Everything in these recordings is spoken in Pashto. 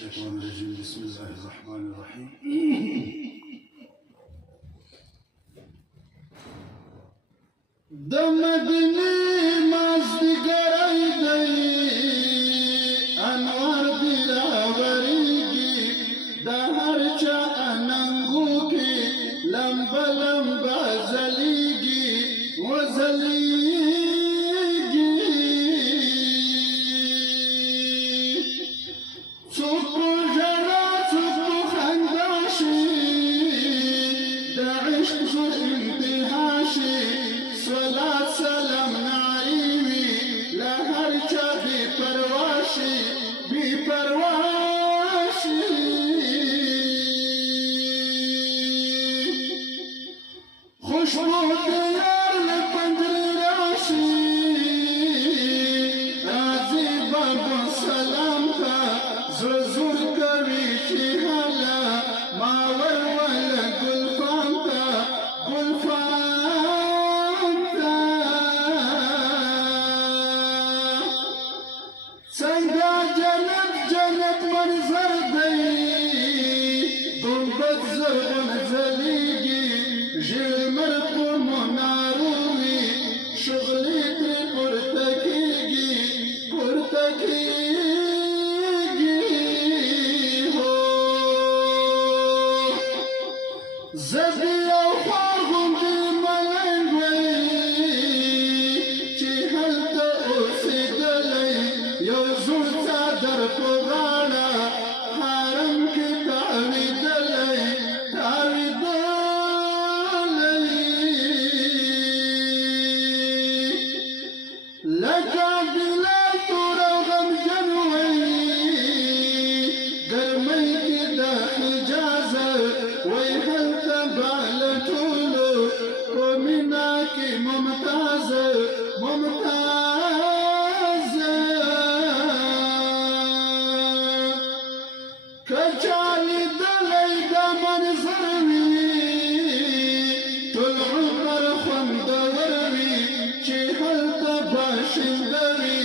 الشيطان الرجيم بسم الله الرحمن الرحيم د مدینه مازدیګری دی انوار دی راوریږي د هر چا اننګو کې لمبه لمبه ځلیږي وځلیږي څوک په ژړا څوک په خندا شي د عشق زور انتها شي صلاة سلام نعيمي لا هرجع بپرواشي بپرواشي خوشبو دیار لپندر راشي راضي بابا سلام تا زور کوي چې حالا ما ورول گلفان تا گلفان څنګه جنت جنت منظر دی ګنبد زرغون ځلیږي ژړمر په منارو وي شغلې ترې پورته کېږي پورته کېږي هو زه د یو خوار غوندې ملنګ وی چې هلته اوسېدلی یو زوړ څادر په غاړه حرم کې تاوېدلی لکه بلا تور او غمجن وی ګرمۍ کې د حجازه وی هلته باله ټولو په مینا کې ممتازه ممتازه که چا لیدلی دا منظر وي ټول عمر خوندور وي چې هلته باشنده وي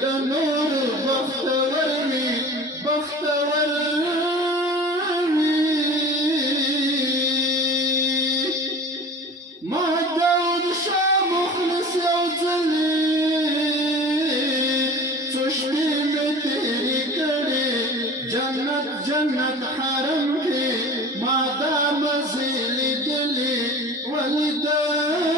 له نورو بختور وي بختور وي ما داود شاه مخلص یو ځلې څو شپې مې تېرې کړې جنت جنت حرم کې ما دا مزې لیدلې ولیدلې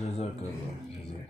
جزاك الله.